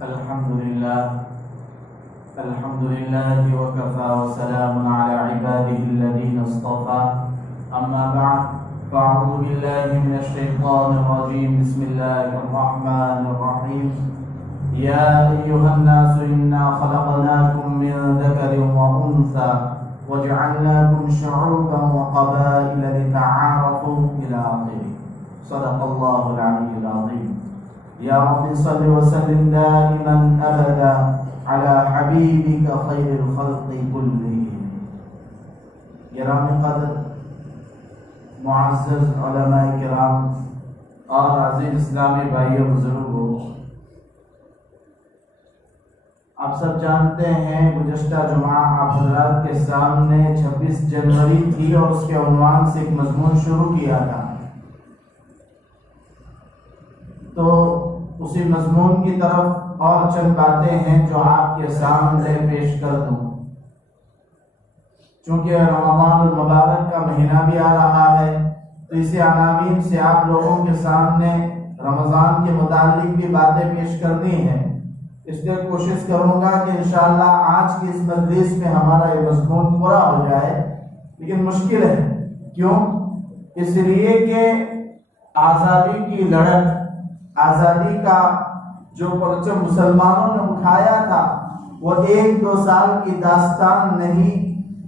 الحمد لله وكفى وسلام على عباده الذين اصطفى أما بعد فأعوذ بالله من الشيطان الرجيم بسم الله الرحمن الرحيم يا أيها الناس إنا خلقناكم من ذكر وأنثى وجعلناكم شعوبا وقبائل لتعارفوا إلى آخره صدق الله العلي العظيم يا رب صل وسلم دائما أبدا على حبيبك خير الخلق كلهم گرامی قدر معزز علماء کرام اور عزیز اسلامی بھائیوں بزرگوں، آپ سب جانتے ہیں گزشتہ جمعہ آپ حضرات کے سامنے 26 جنوری تھی اور اس کے عنوان سے ایک مضمون شروع کیا تھا، تو اسی مضمون کی طرف اور چند باتیں ہیں جو آپ کے سامنے پیش کر دوں۔ چونکہ رمضان المبارک کا مہینہ بھی آ رہا ہے تو اسی عناوین سے آپ لوگوں کے سامنے رمضان کے متعلق بھی باتیں پیش کرنی ہیں، اس لیے کوشش کروں گا کہ انشاءاللہ آج کی اس مجلس میں ہمارا یہ مضمون پورا ہو جائے، لیکن مشکل ہے۔ کیوں؟ اس لیے کہ آزادی کی لڑت، آزادی کا جو پرچم مسلمانوں نے اٹھایا تھا وہ 1-2 سال کی داستان نہیں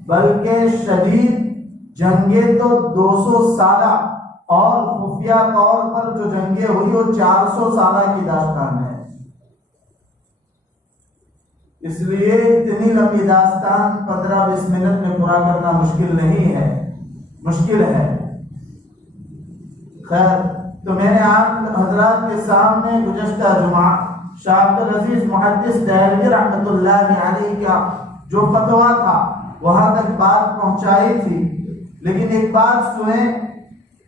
بلکہ شدید جنگیں تو 200 سالہ اور خفیہ طور پر جو جنگیں ہوئی وہ 400 سالہ کی داستان ہے۔ اس لیے اتنی لمبی داستان 15-20 منٹ میں پورا کرنا مشکل نہیں ہے، مشکل ہے۔ خیر، تو میں نے آپ حضرات کے سامنے گزشتہ جمعہ شاہ عبدالعزیز محدث دہلوی رحمۃ اللہ علیہ کا جو فتویٰ تھا وہاں تک بات پہنچائی تھی، لیکن ایک بات سنیں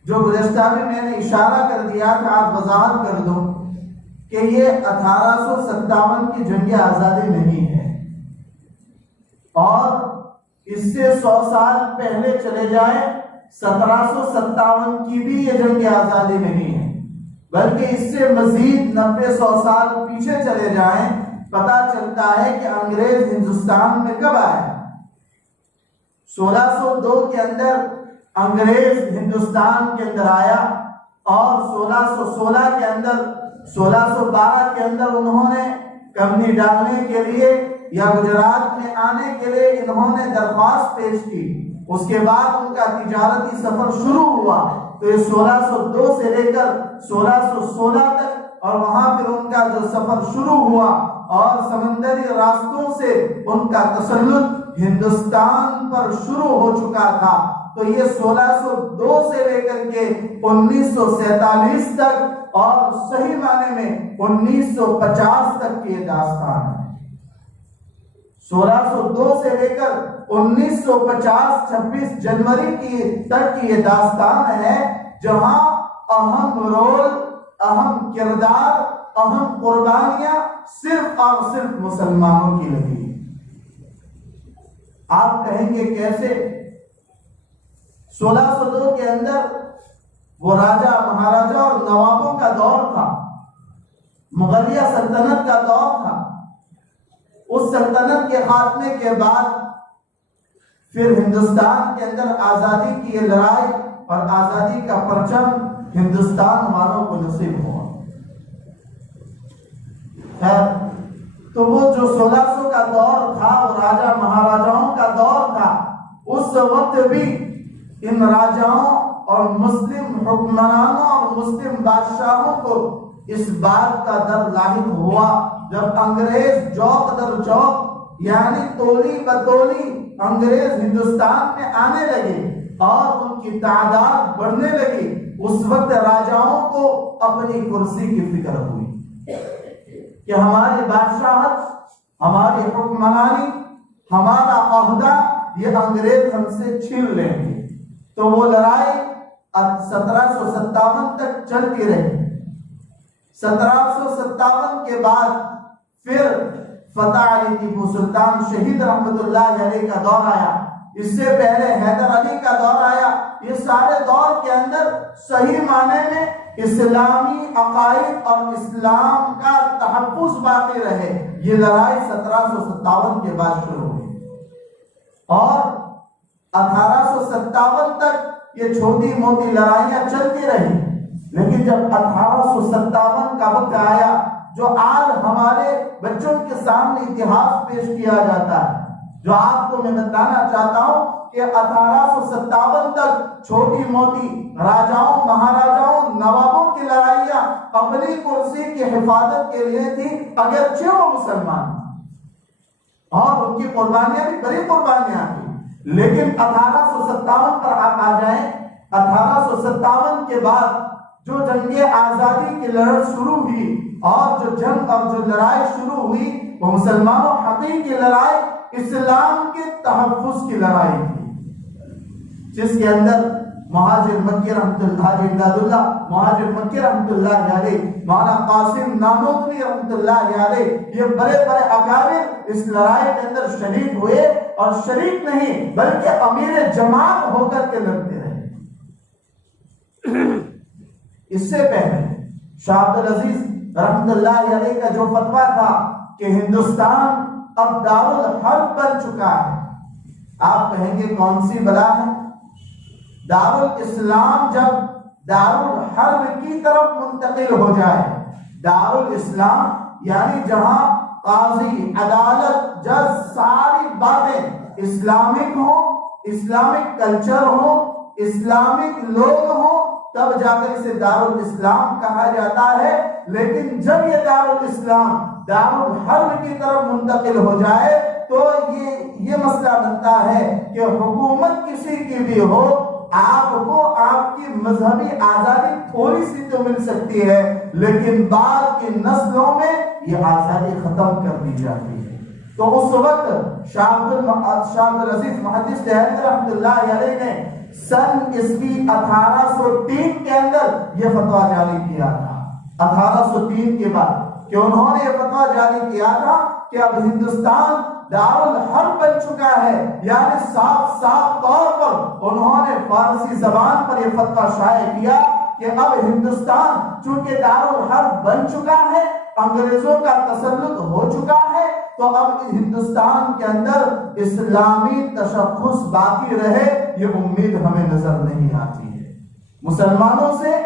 جو گزشتہ میں نے اشارہ کر دیا تھا، آج وضاحت کر دوں کہ یہ 1857 کی جنگ آزادی نہیں ہے، اور اس سے 100 سال پہلے چلے جائیں 1757 کی بھی یہ جنگ آزادی نہیں ہے، بلکہ اس سے مزید 90-100 سال پیچھے چلے جائیں پتہ چلتا ہے کہ انگریز ہندوستان میں کب آئے۔ 1602 کے اندر انگریز ہندوستان کے اندر آیا، اور 1616 کے اندر 1612 کے اندر انہوں نے کمپنی ڈالنے کے لیے یا گجرات میں آنے کے لیے انہوں نے درخواست پیش کی۔ اس کے بعد ان کا تجارتی سفر شروع ہوا، تو یہ 1602 سے لے کر 1616 تک، اور وہاں پھر ان کا جو سفر شروع ہوا اور سمندری راستوں سے ان کا تسلط ہندوستان پر شروع ہو چکا تھا، تو یہ 1602 سے لے کر کے 1947 تک اور صحیح معنی میں 1950 تک کی یہ داستان ہے۔ 1602 سے لے کر 1950 26 جنوری کی تک کی یہ داستان ہے، جہاں اہم رول، اہم کردار، اہم قربانیاں صرف اور صرف مسلمانوں کی لگی۔ آپ کہیں گے کیسے؟ 1602 کے اندر وہ راجہ مہاراجہ اور نوابوں کا دور تھا، مغلیہ سلطنت کا دور تھا۔ اس سلطنت کے خاتمے کے بعد پھر ہندوستان کے اندر آزادی کی یہ لڑائی اور آزادی کا پرچم ہندوستان والوں کو نصیب ہوا۔ خیر، تو وہ جو 1600 کا دور تھا وہ راجہ مہاراجاؤں کا دور تھا۔ اس وقت بھی ان راجاؤں اور مسلم حکمرانوں اور مسلم بادشاہوں کو اس بات کا در لاحق ہوا جب انگریز جوق در جوق یعنی تولی بتولی انگریز ہندوستان میں آنے لگے اور ان کی تعداد بڑھنے لگی، اس وقت راجاؤں کو اپنی کرسی کی فکر ہوئی کہ ہماری بادشاہت، ہماری حکمرانی، ہمارا عہدہ یہ انگریز ہم سے چھین لیں گے۔ تو وہ لڑائی 1757 تک چلتی رہی۔ 1757 کے بعد پھر فتح علی ٹیپو سلطان شہید رحمت اللہ علیہ کا دور آیا، اس سے پہلے حیدر علی کا دور آیا۔ یہ سارے دور کے اندر صحیح معنی میں اسلامی عقائد اور اسلام کا تحفظ باقی رہے. یہ لڑائی 1757 کے بعد شروع ہوئی اور 1857 تک یہ چھوٹی موٹی لڑائیاں چلتی رہی. لیکن جب 1857 کا وقت آیا جو آج ہمارے بچوں کے سامنے اتہاس پیش کیا جاتا ہے، جو آپ کو میں بتانا چاہتا ہوں کہ 1857 تک چھوٹی موٹی راجاؤں، مہاراجاؤں، نوابوں کی لڑائیاں اپنی کرسی کی حفاظت کے لیے تھی، اگرچہ وہ مسلمان اور ان کی قربانیاں بھی بڑی قربانیاں تھیں. لیکن 1857 پر آپ آ جائیں. 1857 کے بعد جو جنگ آزادی کی لڑائی شروع ہوئی اور جو جنگ اور جو لڑائی شروع ہوئی وہ مسلمانوں حقیقی لڑائی اسلام کے تحفظ کی لڑائی تھی، جس کے اندر مہاجر مکی رحمت اللہ امداد اللہ مہاجر مکی رحمت اللہ علیہ، مولانا قاسم نانوتوی رحمت اللہ علیہ، یہ بڑے بڑے اکابر اس لڑائی کے اندر شریک ہوئے اور شریک نہیں بلکہ امیر جماعت ہو کر کے لڑتے رہے. اس سے پہلے شاہ عبدالعزیز رحمت اللہ علیہ کا جو فتویٰ تھا کہ ہندوستان اب دارالحرب بن چکا ہے. آپ کہیں گے کون سی بلا ہے؟ دارالاسلام جب دارالحرب کی طرف منتقل ہو جائے، دارالاسلام یعنی جہاں قاضی، عدالت، جج، ساری باتیں اسلامک ہوں، اسلامک کلچر ہوں، اسلامک لوگ ہوں، تب جا کر اسے دارالاسلام کہا جاتا ہے. لیکن جب یہ دارالاسلام دارالحرب کی طرف منتقل ہو جائے تو یہ مسئلہ بنتا ہے کہ حکومت کسی کی بھی ہو، آپ کو آپ کی مذہبی آزادی تھوڑی سی تو مل سکتی ہے، لیکن بعد کی نسلوں میں یہ آزادی ختم کر دی جاتی ہے. تو اس وقت شاہ عبدالعزیز محدث دہلوی رحمۃ اللہ علیہ نے سن عیسوی 1803 کے اندر یہ فتویٰ جاری کیا تھا. 1803 کے بعد کہ انہوں نے یہ فتویٰ جاری کیا تھا کہ اب ہندوستان دارالحرب بن چکا ہے. یعنی صاف طور پر انہوں نے فارسی زبان پر یہ فتویٰ شائع کیا کہ اب ہندوستان چونکہ دارالحرب بن چکا ہے، انگریزوں کا تسلط ہو چکا ہے، تو اب ہندوستان کے اندر اسلامی تشخص باقی رہے یہ امید ہمیں نظر نہیں آتی ہے. مسلمانوں سے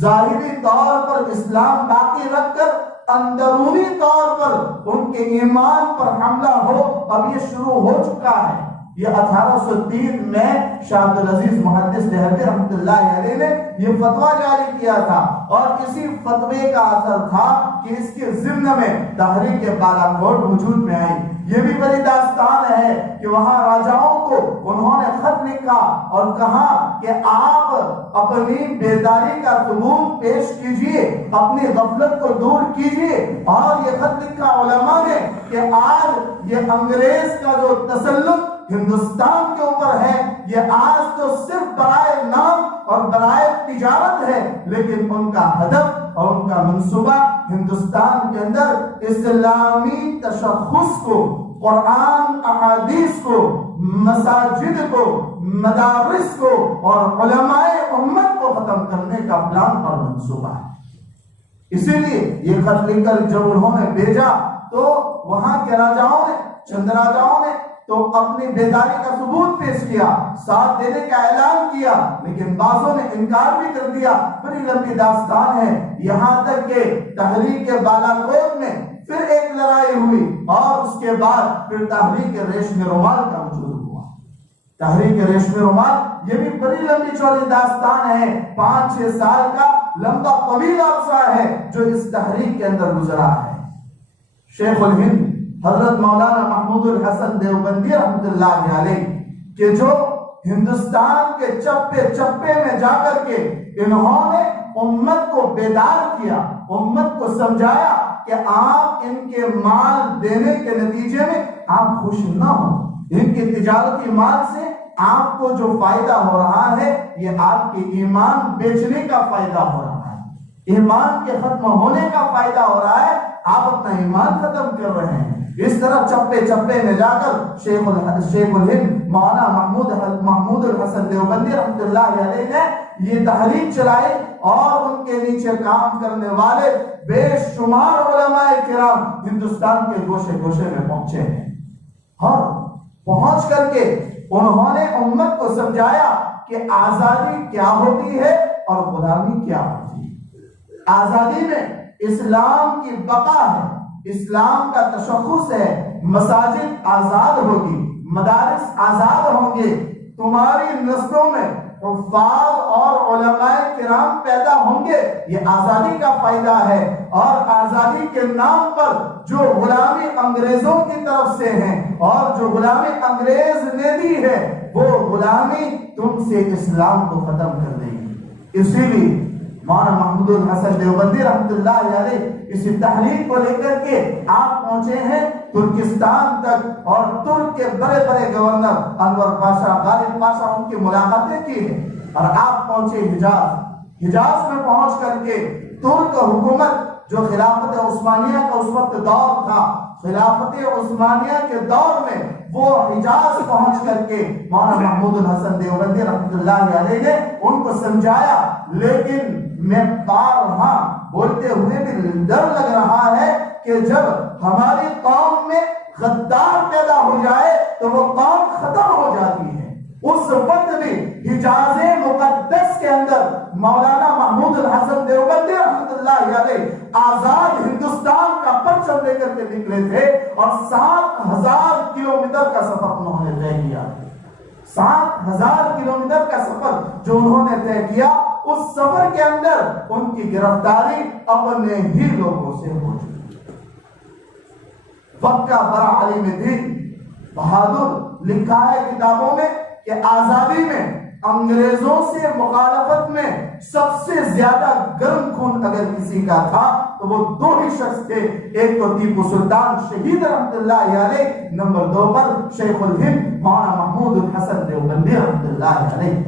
ظاہری طور پر اسلام باقی رکھ کر اندرونی طور پر ان کے ایمان پر حملہ ہو اب یہ شروع ہو چکا ہے. یہ 1803 میں شاہ عبدالعزیز محدث دہلوی رحمۃ اللہ علیہ نے یہ فتویٰ جاری کیا تھا اور اسی فتوے کا اثر تھا کہ اس کے ضمن میں تحریک بالاکوٹ وجود میں آئی. یہ بھی بڑی داستان ہے کہ وہاں راجاؤں کو انہوں نے خط لکھا اور کہا کہ آپ اپنی بیداری کا ثبوت پیش کیجئے، اپنی غفلت کو دور کیجئے. اور یہ خط لکھا علماء نے کہ آج یہ انگریز کا جو تسلط ہندوستان کے اوپر ہے یہ آج تو صرف برائے نام اور برائے تجارت ہے، لیکن ان کا ہدف اور ان کا منصوبہ ہندوستان کے اندر اسلامی تشخص کو، قرآن احادیث کو، مساجد کو، مدارس کو اور علماء امت کو ختم کرنے کا پلان اور منصوبہ ہے. اسی لیے یہ خط لکھ کر جب انہوں نے بھیجا تو وہاں کے راجاؤں نے، چند راجاؤں نے تو اپنی بیداری کا ثبوت پیش کیا، ساتھ دینے کا اعلان کیا، لیکن بعضوں نے انکار بھی کر دیا. بڑی لمبی داستان ہے. یہاں تک کہ تحریک بالاکوٹ میں پھر ایک لڑائی ہوئی اور اس کے بعد پھر تحریک ریشم رومال کا وجود ہوا. تحریک ریشم رومال یہ بھی بڑی لمبی چوڑی داستان ہے. 5-6 سال کا لمبا طویل عرصہ ہے جو اس تحریک کے اندر گزرا ہے. شیخ الہند حضرت مولانا محمود الحسن دیوبندی رحمت اللہ علیہ کہ جو ہندوستان کے چپے چپے میں جا کر کے انہوں نے امت کو بیدار کیا، امت کو سمجھایا کہ آپ ان کے مال دینے کے نتیجے میں آپ خوش نہ ہوں. ان کے تجارتی مال سے آپ کو جو فائدہ ہو رہا ہے یہ آپ کے ایمان بیچنے کا فائدہ ہو رہا ہے، ایمان کے ختم ہونے کا فائدہ ہو رہا ہے. آپ اپنا ایمان ختم کر رہے ہیں۔ اس طرح چپے چپے میں جا کر شیخ الہند مولانا محمود الحسن دیوبندی رحمۃ اللہ علیہ نے یہ تحریک چلائی، اور ان کے نیچے کام کرنے والے بے شمار علماء کرام ہندوستان کے گوشے گوشے میں پہنچے ہیں، اور پہنچ کر کے انہوں نے امت کو سمجھایا کہ آزادی کیا ہوتی ہے اور غلامی کیا ہوتی ہے۔ آزادی میں اسلام کی بقا ہے، اسلام کا تشخص ہے، مساجد آزاد ہوگی، مدارس آزاد ہوں گے، تمہاری نسلوں میں حفاظ اور علماء کرام پیدا ہوں گے، یہ آزادی کا فائدہ ہے۔ اور آزادی کے نام پر جو غلامی انگریزوں کی طرف سے ہے اور جو غلامی انگریز نے دی ہے، وہ غلامی تم سے اسلام کو ختم کر دے گی۔ اسی لیے مولانا محمود الحسن دیوبندی رحمۃ اللہ علیہ اسی تحریک کو لے کر کے آپ پہنچے ہیں ترکستان تک، اور ترک کے بڑے بڑے گورنر انور پاشا، غالب پاشا، ان کی ملاقاتیں کی ہیں، اور آپ پہنچے حجاز میں پہنچ کر کے ترک حکومت جو خلافت عثمانیہ کا اس وقت دور تھا، خلافت عثمانیہ کے دور میں وہ حجاز پہنچ کر کے مولانا محمود الحسن دیوبندی رحمۃ اللہ علیہ نے ان کو سمجھایا، لیکن میں بارہا بولتے ہوئے بھی ڈر لگ رہا ہے کہ جب ہماری قوم میں غدار پیدا ہو جائے تو وہ قوم ختم ہو جاتی ہے۔ اس وقت بھی حجاز مقدس کے اندر مولانا محمود الحسن دیوبندی رحمۃ اللہ علیہ آزاد ہندوستان کا پرچم لے کر کے نکلے تھے، اور 7,000 کلومیٹر کا سفر انہوں نے طے کیا۔ 7,000 کلومیٹر کا سفر جو انہوں نے طے کیا، اس سفر کے اندر ان کی گرفتاری اپنے ہی لوگوں سے ہو چکی۔ وقت کا بڑا عالم دین بہادر لکھا ہے کتابوں میں کہ آزادی میں انگریزوں سے مخالفت میں سب سے زیادہ گرم خون اگر کسی کا تھا تو وہ 2 ہی شخص تھے، ایک تو ٹیپو سلطان شہید رحمۃ اللہ علیہ، نمبر 2 پر شیخ الہند مولانا محمود الحسن دیوبندی رحمۃ اللہ علیہ۔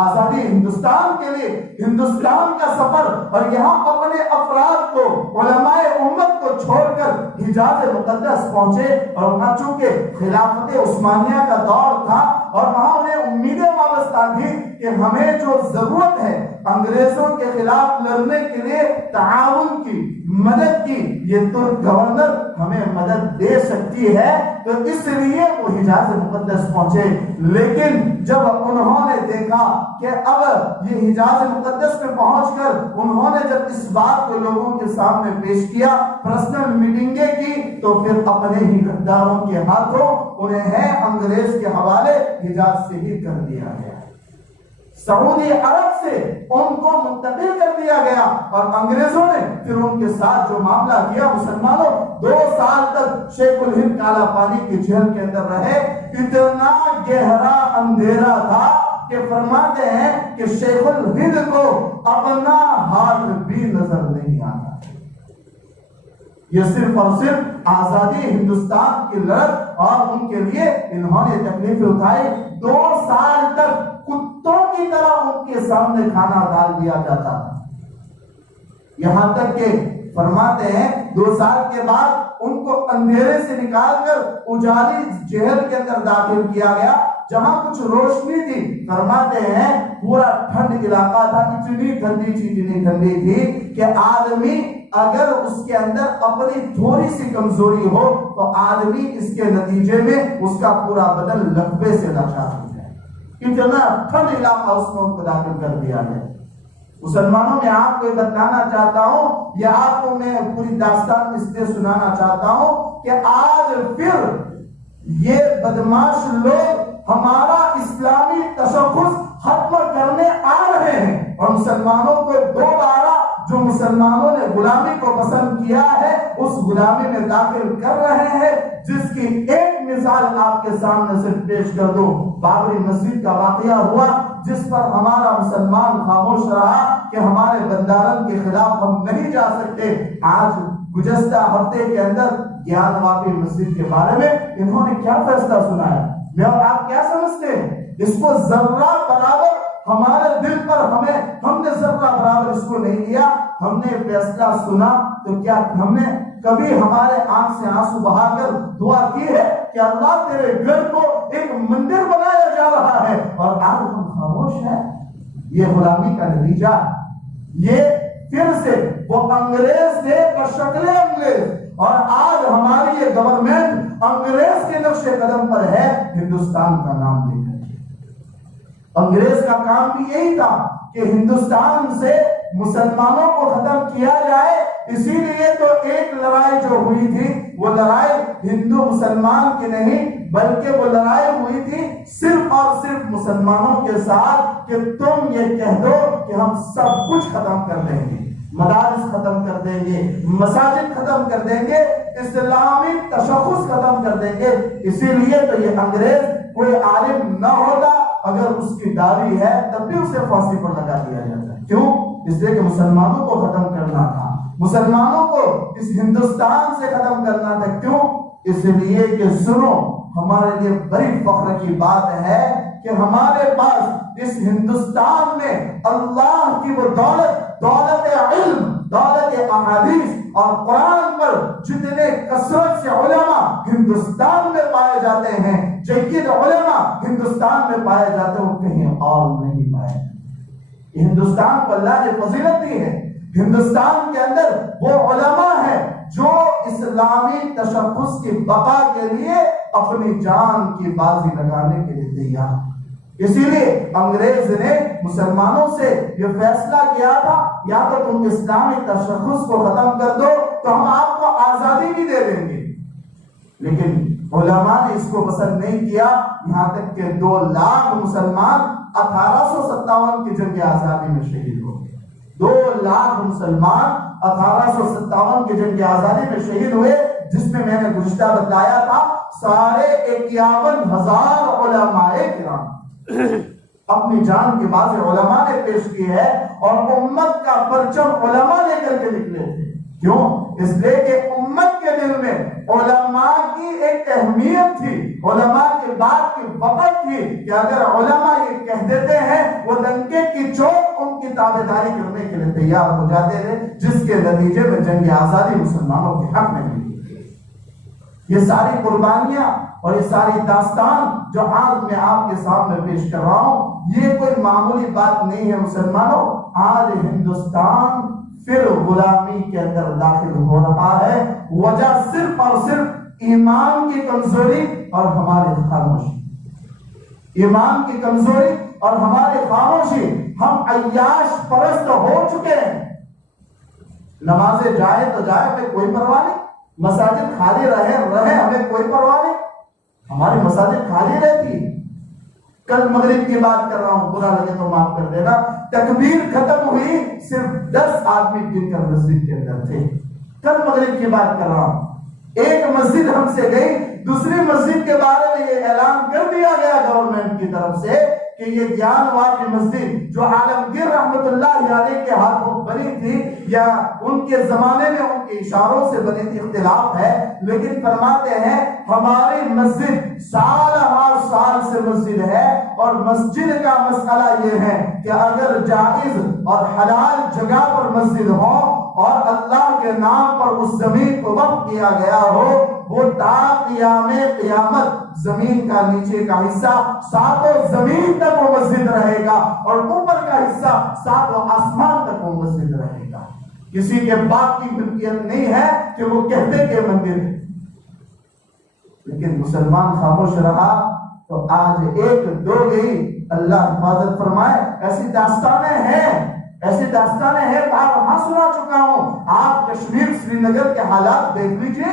آزادی ہندوستان کے لیے ہندوستان کا سفر، اور یہاں اپنے افراد کو، علماء امت کو چھوڑ کر حجاز مقدس پہنچے، اور وہاں چونکہ خلافت عثمانیہ کا دور تھا اور وہاں انہیں امیدیں وابستہ تھی کہ ہمیں جو ضرورت ہے انگریزوں کے خلاف لڑنے کے لیے تعاون کی، مدد کی، یہ ترک گورنر ہمیں مدد دے سکتی ہے، تو اس لیے وہ حجاز مقدس پہنچے۔ لیکن جب انہوں نے دیکھا کہ اب یہ حجاز مقدس میں پہنچ کر انہوں نے جب اس بات کو لوگوں کے سامنے پیش کیا، پرسنل میٹنگیں کی، تو پھر اپنے ہی غداروں کے ہاتھوں انہیں انگریز کے حوالے حجاز سے ہی کر دیا گیا، سعودی عرب سے ان کو منتقل کر دیا گیا، اور انگریزوں نے پھر ان کے ساتھ جو معاملہ کیا، مسلمانوں 2 سال تک شیخ الہند کالا پانی کی جیل کے اندر رہے۔ اتنا گہرا اندھیرا تھا کہ فرماتے ہیں کہ شیخ الہند کو اپنا ہاتھ بھی نظر نہیں آتا۔ یہ صرف اور صرف آزادی ہندوستان کی لڑت، اور ان کے لیے انہوں نے تکلیفیں اٹھائی۔ 2 سال تک کتوں کی طرح ان کے سامنے کھانا ڈال دیا جاتا تھا، یہاں تک کہ فرماتے ہیں 2 سال کے بعد ان کو اندھیرے سے نکال کر اجالی جیل کے اندر داخل کیا گیا، جہاں کچھ روشنی تھی۔ فرماتے ہیں پورا ٹھنڈ علاقہ تھا، اتنی ٹھنڈی تھی کہ آدمی اگر اس کے اندر اپنی تھوڑی سی کمزوری ہو تو آدمی اس کے نتیجے میں اس کا پورا بدن لقبے سے لاچار ہو جائے، اتنا ٹھنڈ علاقہ اس میں ان کو داخل کر دیا گیا۔ مسلمانوں میں آپ کو بتانا چاہتا ہوں، یا آپ کو میں پوری داستان اس لیے سنانا چاہتا ہوں کہ آج پھر یہ بدماش لوگ ہمارا اسلامی تشخص ختم کرنے آ رہے ہیں، اور مسلمانوں کو دوبارہ جو مسلمانوں نے غلامی کو پسند کیا ہے اس غلامی میں داخل کر رہے ہیں، جس کی ایک مثال آپ کے سامنے سے پیش کر دوں۔ بابری مسجد کا واقعہ ہوا، جس پر ہمارا مسلمان خاموش رہا کہ ہمارے بندارن کے خلاف ہم نہیں جا سکتے۔ آج گزشتہ ہفتے کے اندر گیان واپی مسجد کے بارے میں انہوں نے کیا فیصلہ سنایا، میں اور آپ کیا سمجھتے ہیں؟ اس کو ذرہ برابر ہمارے دل پر ہم نے ذرہ برابر اس کو نہیں لیا۔ ہم نے فیصلہ سنا تو کیا ہم نے کبھی ہمارے آنکھ سے آنسو بہا کر دعا کی ہے کہ اللہ تیرے گھر کو ایک مندر بنایا جا رہا ہے، اور آج ہم خاموش ہیں؟ یہ غلامی کا نتیجہ، یہ پھر سے وہ انگریز تھے بشکل انگریز، اور آج ہماری یہ گورنمنٹ انگریز کے نقش قدم پر ہے ہندوستان کا نام لے کر۔ انگریز کا کام بھی یہی تھا کہ ہندوستان سے مسلمانوں کو ختم کیا جائے، اسی لیے تو ایک لڑائی جو ہوئی تھی وہ لڑائی ہندو مسلمان کی نہیں، بلکہ وہ لڑائی ہوئی تھی صرف اور صرف مسلمانوں کے ساتھ کہ تم یہ کہہ دو کہ ہم سب کچھ ختم کر دیں گے، مدارس ختم کر دیں گے، مساجد ختم کر دیں گے، اسلامی تشخص ختم کر دیں گے۔ اسی لیے تو یہ انگریز کوئی عالم نہ ہوتا، اگر اس کی داڑھی ہے تب بھی اسے پھانسی پر لگا دیا جاتا ہے۔ کیوں؟ اس لیے کہ مسلمانوں کو ختم کرنا تھا، مسلمانوں کو اس ہندوستان سے ختم کرنا تھا۔ کیوں؟ اس لیے کہ سنو، ہمارے لیے بڑی فخر کی بات ہے کہ ہمارے پاس اس ہندوستان میں اللہ کی وہ دولت علم، دولت احادیث اور قرآن پر جتنے کثرت سے علماء ہندوستان میں پائے جاتے ہیں، جید علماء ہندوستان میں پائے جاتے ہیں، وہ کہیں اور نہیں پائے جاتے۔ ہندوستان کو اللہ نے فضیلت دی ہے، ہندوستان کے اندر وہ علماء ہیں جو اسلامی تشخص کی بقا کے لیے اپنی جان کی بازی لگانے کے لیے تیار۔ اسی لیے انگریز نے مسلمانوں سے یہ فیصلہ کیا تھا، یا تو تم اسلامی تشخص کو ختم کر دو تو ہم آپ کو آزادی بھی دے دیں گے، لیکن علماء نے اس کو پسند نہیں کیا، یہاں تک کہ 2 لاکھ مسلمان 1857 کی جنگ آزادی میں شہید ہو گئے۔ 2 لاکھ مسلمان 1857 کی جنگ آزادی میں شہید ہوئے، جس میں نے گزشتہ بتایا تھا 51,000 علماء کرام اپنی جان کی بازی علماء نے پیش کی ہے، اور امت کا پرچم علماء لے کر کے نکلے تھے۔ کیوں؟ اس لیے کہ امت کے دل میں علماء کی ایک اہمیت تھی، علماء کی بات کی وقت تھی کہ اگر علماء یہ کہہ دیتے ہیں وہ ڈنکے کی چوٹ ان کی تابعداری کرنے کے لیے تیار ہو جاتے تھے، جس کے نتیجے میں جنگ آزادی مسلمانوں کے حق میں ہوئی۔ یہ ساری قربانیاں اور یہ ساری داستان جو آج میں آپ کے سامنے پیش کر رہا ہوں، یہ کوئی معمولی بات نہیں ہے مسلمانوں۔ آج ہندوستان پھر غلامی کے اندر داخل ہو رہا ہے، وجہ صرف اور صرف ایمان کی کمزوری اور ہماری خاموشی، ایمان کی کمزوری اور ہماری خاموشی۔ ہم عیاش پرست ہو چکے ہیں، نمازیں جائے تو جائے، ہمیں کوئی پرواہ نہیں، مساجد خالی رہے ہمیں کوئی پرواہ نہیں، ہماری مساجد خالی رہتی۔ کل مغرب کی بات کر رہا ہوں، برا لگے تو معاف کر دینا، تکبیر ختم ہوئی، صرف 10 آدمی گن کر مسجد کے اندر تھے۔ کل مغرب کی بات کر رہا ہوں، ایک مسجد ہم سے گئی، دوسری مسجد کے بارے میں یہ اعلان کر دیا گیا گورنمنٹ کی طرف سے کہ یہ گیان والی مسجد جو عالمگیر رحمت اللہ علیہ کے ہاتھوں بنی تھی، یا ان کے زمانے میں ان کے اشاروں سے بنی تھی، اختلاف ہے، لیکن فرماتے ہیں ہماری مسجد سال ہر سال سے مسجد ہے، اور مسجد کا مسئلہ یہ ہے کہ اگر جائز اور حلال جگہ پر مسجد ہو اور اللہ کے نام پر اس زمین کو وقف کیا گیا ہو، وہ تا قیام قیامت زمین کا نیچے کا حصہ 7 زمین تک وہ مسجد رہے گا، اور اوپر کا حصہ 7 آسمان تک وہ مسجد رہے گا۔ کسی کے باپ کی ملکیت نہیں ہے کہ وہ کہتے کہ مندر ہے، لیکن مسلمان خاموش رہا تو آج 1-2 گئی، اللہ حفاظت فرمائے۔ ایسی داستانیں ہیں، وہاں سنا چکا ہوں۔ آپ کشمیر سری نگر کے حالات دیکھ لیجئے،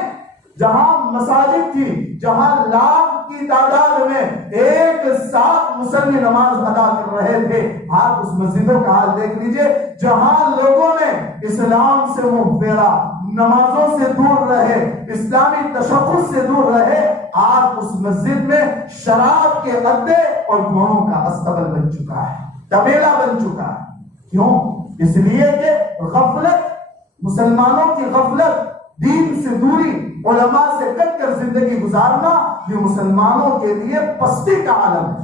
جہاں مساجد تھی، جہاں لاکھ کی تعداد میں ایک ساتھ مصلی نماز ادا کر رہے تھے، آپ اس مسجدوں کا حال دیکھ لیجئے جہاں لوگوں نے اسلام سے منہ پھیرا، نمازوں سے دور رہے، اسلامی تشخص سے دور رہے۔ آپ اس مسجد میں شراب کے اڈے اور گھوڑوں کا استبل بن چکا ہے، طبیلہ بن چکا ہے۔ کیوں؟ اس لیے کہ غفلت، مسلمانوں کی غفلت، دین سے دوری، علماء سے کٹ کر زندگی گزارنا، یہ مسلمانوں کے لیے پستی کا عالم ہے،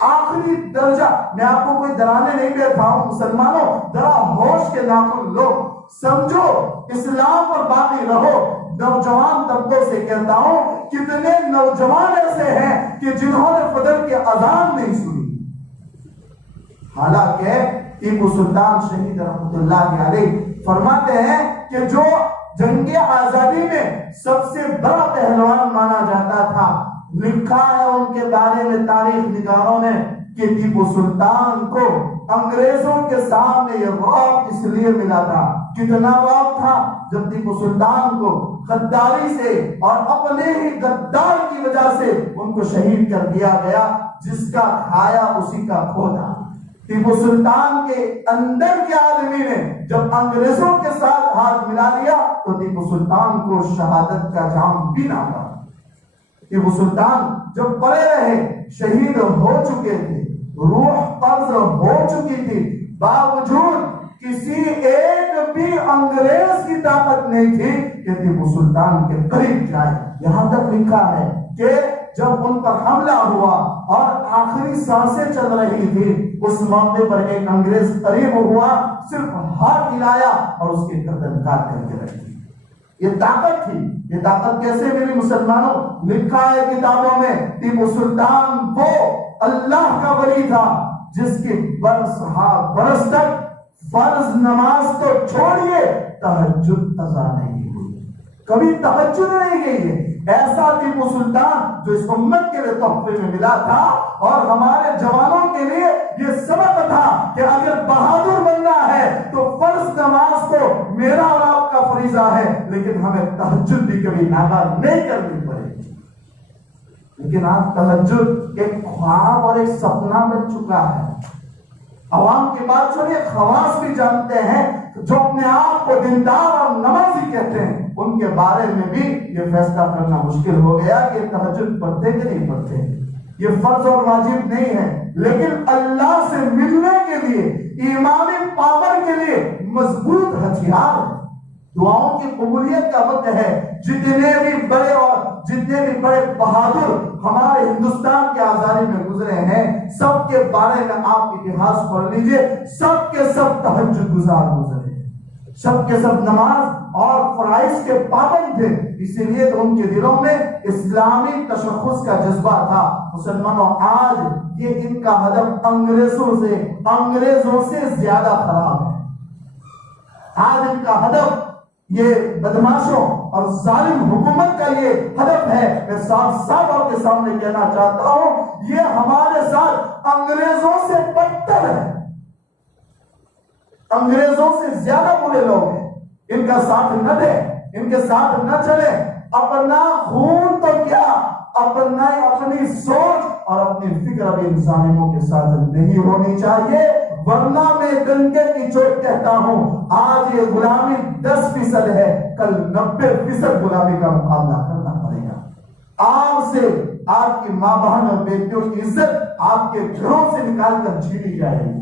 آخری درجہ۔ میں آپ کو کوئی ڈرانے نہیں بیٹھا ہوں، مسلمانوں ذرا ہوش کے ناخن لو، سمجھو، اسلام پر باقی رہو۔ نوجوان طبقوں سے کہتا ہوں، کتنے نوجوان ایسے ہیں کہ جنہوں نے فجر کی اذان نہیں سنی، حالانکہ ٹیپو سلطان شہید رحمت اللہ علیہ فرماتے ہیں کہ جو جنگ آزادی میں سب سے بڑا پہلوان مانا جاتا تھا، لکھا ہے ان کے بارے میں تاریخ نگاروں نے کہ ٹیپو سلطان کو انگریزوں کے سامنے یہ رعب اس لیے ملا تھا۔ کتنا رعب تھا جب ٹیپو سلطان کو غداری سے اور اپنے ہی غدار کی وجہ سے ان کو شہید کر دیا گیا، جس کا کھایا اسی کا کھوتا۔ ٹیپو سلطان کے اندر کے آدمی نے جب انگریزوں کے ساتھ ہاتھ ملا لیا تو ٹیپو سلطان کو شہادت کا جام پینا پڑا۔ ٹیپو سلطان جب پڑے رہے، شہید ہو چکے تھے، روح قبض ہو چکی تھی، باوجود کسی ایک بھی انگریز کی طاقت نہیں تھی کہ ٹیپو سلطان کے قریب جائے۔ یہاں تک لکھا ہے کہ جب ان پر حملہ ہوا اور آخری سانسیں چل رہی تھی، اس موقع پر ایک انگریز قریب ہوا، صرف ہاتھ ہلایا اور اس کے گردن کاٹ کر کے رکھ دی۔ یہ طاقت تھی۔ یہ طاقت کیسے ملی مسلمانوں؟ لکھا ہے کتابوں میں، ٹیپو سلطان وہ اللہ کا ولی تھا جس کی برس تک فرض نماز تو چھوڑیے، تہجد اذا نہیں ہوئی، کبھی تہجد نہیں گئی ہے۔ ایسا ٹیپو سلطان جو اس امت کے لیے تحفے میں ملا تھا، اور ہمارے جوانوں کے لیے یہ سبق تھا کہ اگر بہادر بننا ہے تو فرض نماز تو میرا اور آپ کا فریضہ ہے، لیکن ہمیں تہجد بھی کبھی ناکار نہیں کرنی پڑے گی۔ لیکن آج تہجد ایک خواب اور ایک سپنا بن چکا ہے۔ عوام کی بات چھوڑیے، خواص بھی جانتے ہیں، جو اپنے آپ کو دیندار اور نمازی کہتے ہیں، ان کے بارے میں بھی یہ فیصلہ کرنا مشکل ہو گیا کہ تہجد پڑھتے کہ نہیں پڑھتے۔ یہ فرض اور واجب نہیں ہے، لیکن اللہ سے ملنے کے لیے، ایمانی پاور کے لیے مضبوط ہتھیار ہے۔ دعاؤں کی قبولیت کا وقت ہے۔ جتنے بھی بڑے بہادر ہمارے ہندوستان کے آزادی میں گزرے ہیں، سب کے بارے میں آپ اتہاس پڑھ لیجئے، سب کے سب تہجد گزار گزرے، سب کے سب نماز اور فرائض کے پابند تھے۔ اسی لیے تو ان کے دلوں میں اسلامی تشخص کا جذبہ تھا۔ مسلمانوں، آج یہ ان کا ہدف انگریزوں سے زیادہ خراب ہے۔ آج ان کا ہدف یہ بدماشوں اور ظالم حکومت کا یہ ہدف ہے۔ میں صاف آپ کے سامنے کہنا چاہتا ہوں، یہ ہمارے ساتھ انگریزوں سے بدتر ہے، انگریزوں سے زیادہ برے لوگ ہیں۔ ان کا ساتھ نہ دیں، ان کے ساتھ نہ چلے۔ اپنا خون تو کیا، اپنی سوچ اور اپنی فکر ابھی ان ظالموں کے ساتھ نہیں ہونی چاہیے، ورنہ میں ڈنکے کی چوٹ کہتا ہوں، آج یہ غلامی 10% ہے، کل 90% غلامی کا مقابلہ کرنا پڑے گا۔ آپ سے آپ کی ماں بہن اور بیٹیوں کی عزت آپ کے گھروں سے نکال کر چھینی جائے گی۔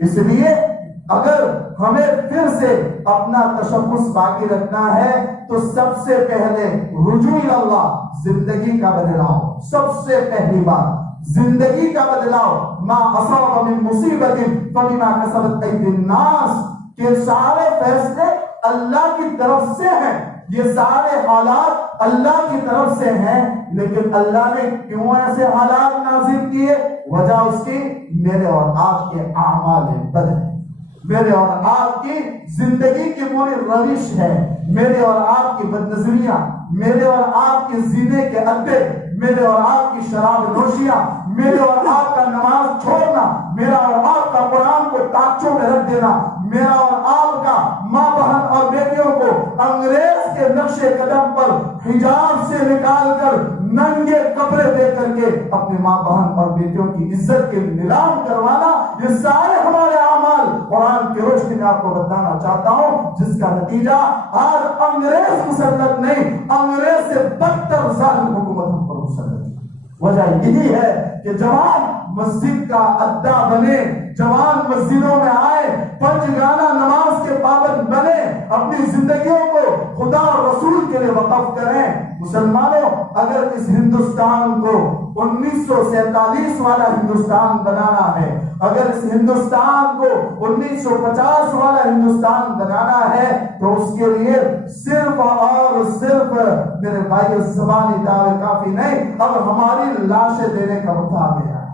اس لیے اگر ہمیں پھر سے اپنا تشخص باقی رکھنا ہے تو سب سے پہلے رجوع اللہ، زندگی کا بدلاؤ۔ سب سے پہلی بات زندگی کا بدلاؤ۔ ما اصاب من مصیبت فبما کسبت ایدی الناس، کہ سارے فیصلے اللہ کی طرف سے ہیں، یہ سارے حالات اللہ کی طرف سے ہیں، لیکن اللہ نے کیوں ایسے حالات نازل کیے؟ وجہ اس کی میرے اور آپ کے اعمال بد ہیں، میرے اور آپ کی زندگی کی پوری روش ہے، میرے اور آپ کی بدنظریاں، میرے اور آپ کے زینے کے اڈے، میرے اور آپ کی شراب نوشیاں، میرے اور آپ کا نماز چھوڑنا، میرا اور آپ کا قرآن کو تاکچوں میں رکھ دینا، میرا اور آپ کا ماں بہن اور بیٹیوں کو انگریز کے نقش قدم پر حجاب سے نکال کر ننگے کپڑے دے کر کے اپنے ماں بہن اور بیٹیوں کی عزت کے نیلام کروانا، یہ سارے ہمارے اعمال قرآن کی روشنی میں آپ کو بتانا چاہتا ہوں، جس کا نتیجہ آج انگریز مسلط نہیں، انگریز سے بدتر ظالم حکومت ہم پر مسلط۔ وجہ یہی ہے کہ جوان مسجد کا اڈا بنے، جوان مسجدوں میں آئے، پنج گانا نماز کے پابند بنے، اپنی زندگیوں کو خدا اور رسول کے لیے وقف کریں۔ مسلمانوں، اگر اس ہندوستان کو 1947 والا ہندوستان بنانا ہے، اگر اس ہندوستان کو 1950 والا ہندوستان بنانا ہے، تو اس کے لیے صرف اور صرف میرے بھائی زبانی دعوے کافی نہیں، اب ہماری لاشیں دینے کا وقت آ گیا ہے،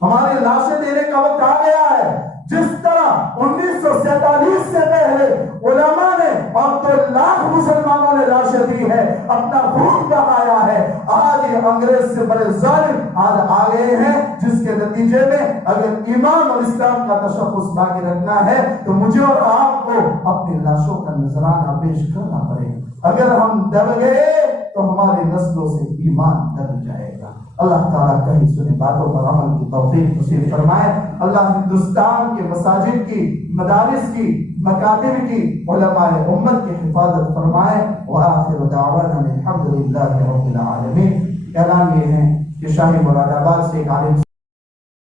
ہماری لاشیں دینے کا وقت آ گیا ہے۔ جس طرح 1947 سے پہلے علماء نے اور 2 لاکھ مسلمانوں نے لاشیں دی ہے، اپنا خون بہایا ہے، آج یہ انگریز سے بڑے ظالم آج آ گئے ہیں، جس کے نتیجے میں اگر ایمان اور اسلام کا تشخص باقی رکھنا ہے تو مجھے اور آپ کو اپنی لاشوں کا نذرانہ پیش کرنا پڑے گا۔ اگر ہم دب گئے تو ہماری نسلوں سے ایمان دب جائے گا۔ اللہ تعالیٰ کہیں سنی باتوں پر عمل کی توفیق نصیب فرمائے۔ اللہ ہندوستان کے مساجد کی، مدارس کی، مکاتب کی، علماء امت کی حفاظت فرمائے۔ وآخر دعوانا الحمدللہ رب العالمین۔ اعلان یہ ہے کہ شاہی مراد آباد سے ایک عالم